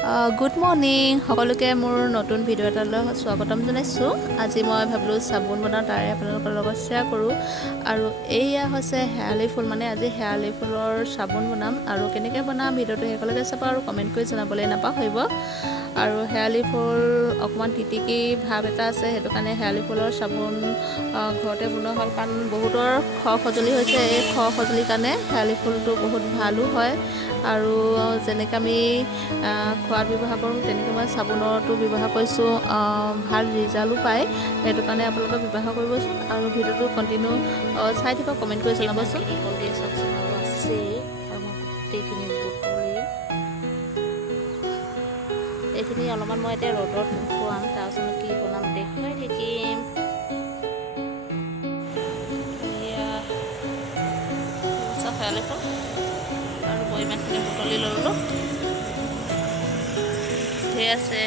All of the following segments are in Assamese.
গুড মৰ্ণিং সকলোকে মোৰ নতুন ভিডিঅ' এটালৈ স্বাগতম জনাইছোঁ। আজি মই ভাবিলোঁ চাবোন বনাওঁ তাৰে আপোনালোকৰ লগত শ্বেয়াৰ কৰোঁ। আৰু এয়া হৈছে শেৱালি ফুল, মানে আজি শেৱালি ফুলৰ চাবোন বনাম। আৰু কেনেকৈ বনাম ভিডিঅ'টো শেষলৈকে চাব আৰু কমেণ্ট কৰি জনাবলৈ নাপাহৰিব। আৰু শেৱালি ফুল অকণমান তিতিকি ভাৱ এটা আছে, সেইটো কাৰণে শেৱালি ফুলৰ চাবোন ঘৰতে বনোৱা হ'ল। কাৰণ বহুতৰ খৰ খজুলি হৈছে, এই খৰ খজুলিৰ কাৰণে শেৱালি ফুলটো বহুত ভালো হয়। আৰু যেনেকৈ আমি খোৱাত ব্যৱহাৰ কৰোঁ তেনেকৈ মই চাবোনতো ব্যৱহাৰ কৰিছোঁ, ভাল ৰিজাল্টো পায়। সেইটো কাৰণে আপোনালোকে ব্যৱহাৰ কৰিবচোন আৰু ভিডিঅ'টো কণ্টিনিউ চাই থাকিব, কমেণ্ট কৰি জনাবচোন। এইখিনি অলপমান মই এতিয়া ৰ'দত শুকুৱাম, তাৰপিছত কি বনাম দেখুৱাই থাকিম। শেৱালি ফুল আৰু মই ইমানখিনি বুটলি ল'লোঁ, ধেৰ আছে,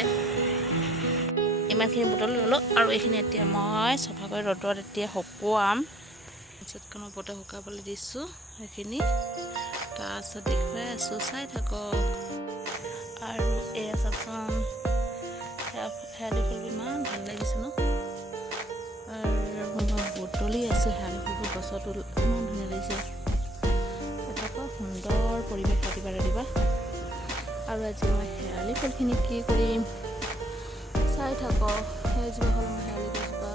ইমানখিনি বুটলি ল'লোঁ। আৰু এইখিনি এতিয়া মই চফা কৰি ৰ'দত এতিয়া শুকুৱাম। পিছতখন ওপৰতে শুকাবলৈ দিছোঁ সেইখিনি, তাৰপিছত দেখুৱাই আছোঁ, চাই থাকক। আৰু এয়া চাচোন শেৱালি ফুল ইমান ভাল লাগিছে ন। আৰু মই বুটলি আছোঁ শেৱালি ফুলবোৰ, গছতো ইমান ধুনীয়া লাগিছে। সুন্দৰ পৰিৱেশ ৰাতিপুৱা। আৰু আজি মই শেৱালি ফুলখিনি কি কৰিম চাই থাকক। সেইজোপা হ'ল মই শেৱালি গছজোপা,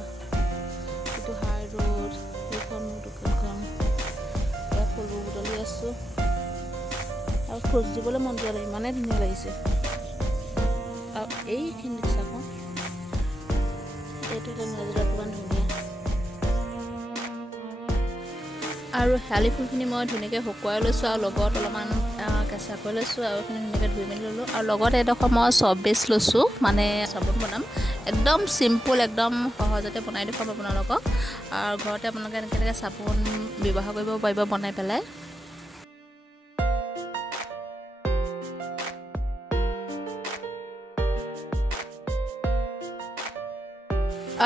এইটো হাই ৰোড, এইখন মোৰ দোকানখন। এয়া ফুলবোৰ বুটলি আছোঁ আৰু খোজ দিবলৈ মন যোৱা নাই, ইমানেই ধুনীয়া লাগিছে। আৰু এইখিনি চাব, এইটো এটা নজৰ অকণমান ধুনীয়া। আৰু শেৱালি ফুলখিনি মই ধুনীয়াকৈ শুকুৱাই লৈছোঁ আৰু লগত অলপমান কেঁচা কৰি লৈছোঁ আৰু এইখিনি ধুনীয়াকৈ ধুই মেলি ল'লোঁ। আৰু লগত এডোখৰ মই চফ বেচ লৈছোঁ, মানে চাবোন বনাম। একদম চিম্পুল, একদম সহজতে বনাই দেখুৱাম আপোনালোকক। আৰু ঘৰতে আপোনালোকে এনেকৈ চাবোন ব্যৱহাৰ কৰিব পাৰিব বনাই পেলাই।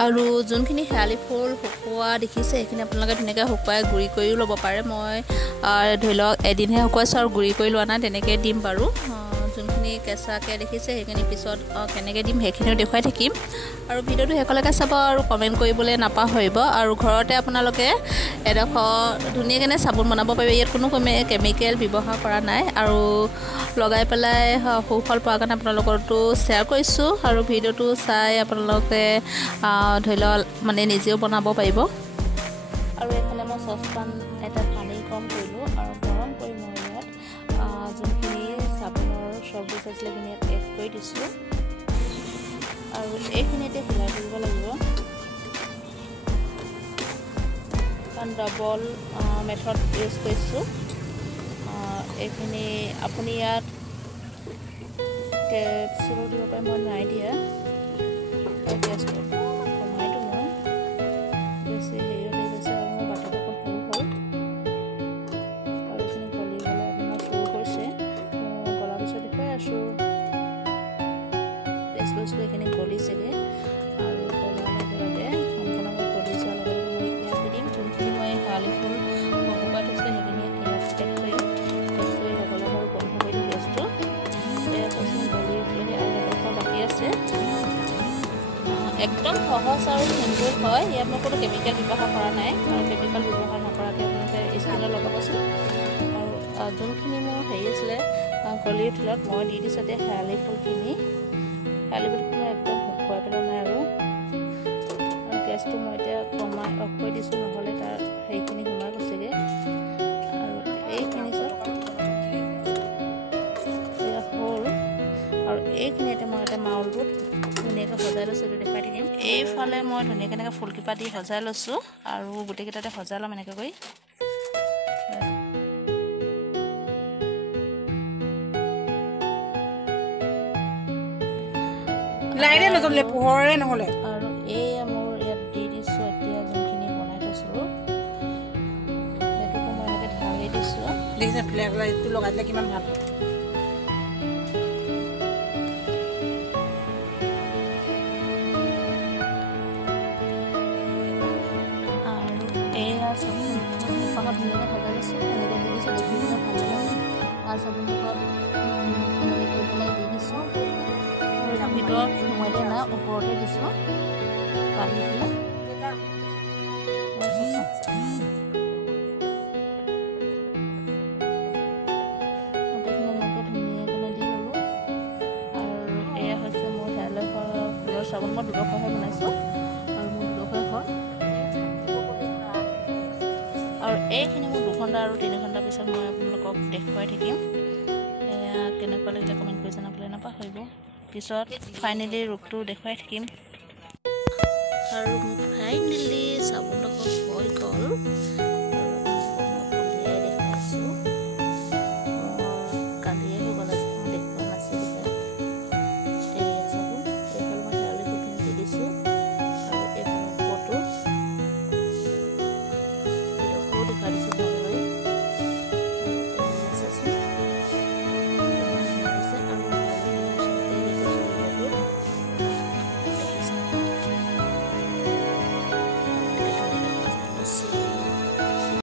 আৰু যোনখিনি শেৱালি ফুল শুকোৱা দেখিছে সেইখিনি আপোনালোকে ধুনীয়াকৈ শুকুৱাই গুড়ি কৰিও ল'ব পাৰে। মই ধৰি লওক এদিনহে শুকুৱাইছোঁ আৰু গুড়ি কৰি লোৱা নাই, তেনেকৈ দিম বাৰু। যোনখিনি কেঁচাকৈ দেখিছে সেইখিনি পিছত কেনেকৈ দিম সেইখিনিও দেখুৱাই থাকিম। আৰু ভিডিঅ'টো শেষলৈকে চাব আৰু কমেণ্ট কৰিবলৈ নাপাহৰিব। আৰু ঘৰতে আপোনালোকে এডোখৰ ধুনীয়াকৈ চাবোন বনাব পাৰিব। ইয়াত কোনো কেমিকেল ব্যৱহাৰ কৰা নাই আৰু লগাই পেলাই সুফল পোৱাৰ কাৰণে আপোনালোকৰতো শ্বেয়াৰ কৰিছোঁ। আৰু ভিডিঅ'টো চাই আপোনালোকে ধৰি লওক মানে নিজেও বনাব পাৰিব। আৰু এইফালে মই চচপেন এটাত পানী গৰম কৰিলোঁ আৰু গৰম কৰি মই ইয়াত যোনখিনি চাবোনৰ চৰ্বিচ আছিলে সেইখিনি ইয়াত এড কৰি দিছোঁ। আৰু এইখিনি এতিয়া হিলাই দিব লাগিব, কাৰণ ডাবল মেথড ইউজ কৰিছোঁ। এইখিনি আপুনি ইয়াত কেপচুলো দিব পাৰে, মই নাই দিয়া। গেছটো কমাই দিওঁ, মই বেছি হেৰি হৈ গৈছে আৰু মোৰ বাতিটো অকণ সৰু হ'ল। আৰু এইখিনি গলিবলৈ আপোনাৰ সৰু হৈছে, মই গলাৰ পিছত দেখুৱাই আছোঁ। টেষ্ট লৈছিলোঁ, এইখিনি গলিছেগৈ। আৰু গলাৰ লগে লগে সম্পূৰ্ণকৈ গলি যোৱাৰ লগে লগে মই ইয়াত দি দিম যোনখিনি মই শেৱালি ফুল শুকুৱাই থৈছিলোঁ সেইখিনি ইয়াত এড কৰি লগে লগে বন্ধ কৰি দিম গেছটো। এয়া চাচোন গলি উঠলেহি আৰু এডোখৰ বাকী আছে। একদম সহজ আৰু চিম্পুল হয়, ইয়াত মই কোনো কেমিকেল ব্যৱহাৰ কৰা নাই। আৰু কেমিকেল ব্যৱহাৰ নকৰাকৈ আপোনালোকে স্কিনত লগাবচোন। আৰু যোনখিনি মোৰ হেৰি আছিলে গলি উঠিলত মই দি দিছোঁ এতিয়া শেৱালি ফুলখিনি মই একদম শুকুৱাই পেলোৱা নাই। আৰু গেছটো মই এতিয়া কমাই অফ কৰি দিছোঁ, নহ'লে তাৰ সেইখিনি সোমাই গৈছেগৈ। আৰু এইখিনি চব হ'ল। আৰু এইখিনি এতিয়া মই এটা মাউলটোত ধুনীয়াকৈ সজাই লৈছোঁ, এইটো দেখুৱাই থাকিম। এইফালে মই ধুনীয়াকৈ এনেকৈ ফুলকেইপা দি সজাই লৈছোঁ আৰু গোটেইকেইটাতে সজাই ল'ম এনেকৈ কৰি। লাইনে নজলে পোহৰে নহ'লে। আৰু এয়া মোৰ ইয়াত দি দিছোঁ এতিয়া যোনখিনি বনাই থৈছিলোঁ, সেইটোকো মই এনেকৈ ঢালি দিছোঁ। দেখিছে ফ্লেগ লাইটটো লগাই দিলে কিমান ভাল হয়। আৰু এয়া চাবোনখন ধুনীয়াকৈ সজাই লৈছোঁ, এনেকৈ দি দিছোঁ, দেখিবলৈ ভাল লাগে। আৰু চাবোনটো এনেকৈ কৰি পেলাই দি দিছোঁ। ভিতৰত সোমাই দিয়া নাই, ওপৰতে দিছোঁ বান্ধি পেলাই। গোটেইখিনি এনেকৈ ধুনীয়াকৈ দি ল'লোঁ। আৰু এয়া হৈছে মোৰ হেয়াৰলৈ ফুলৰ চাবোন। মই দুডোখৰহে বনাইছোঁ আৰু মোৰ দুডোখৰ হ'ল। আৰু এইখিনি মোৰ 2 ঘণ্টা আৰু 3 ঘণ্টাৰ পিছত মই আপোনালোকক দেখুৱাই থাকিম। এয়া কেনেকুৱা লাগিলে কমেণ্ট কৰি জনাবলৈ নাপাহৰিব। পিছত ফাইনেলি ৰূপটো দেখুৱাই থাকিম। আৰু ফাইনেলি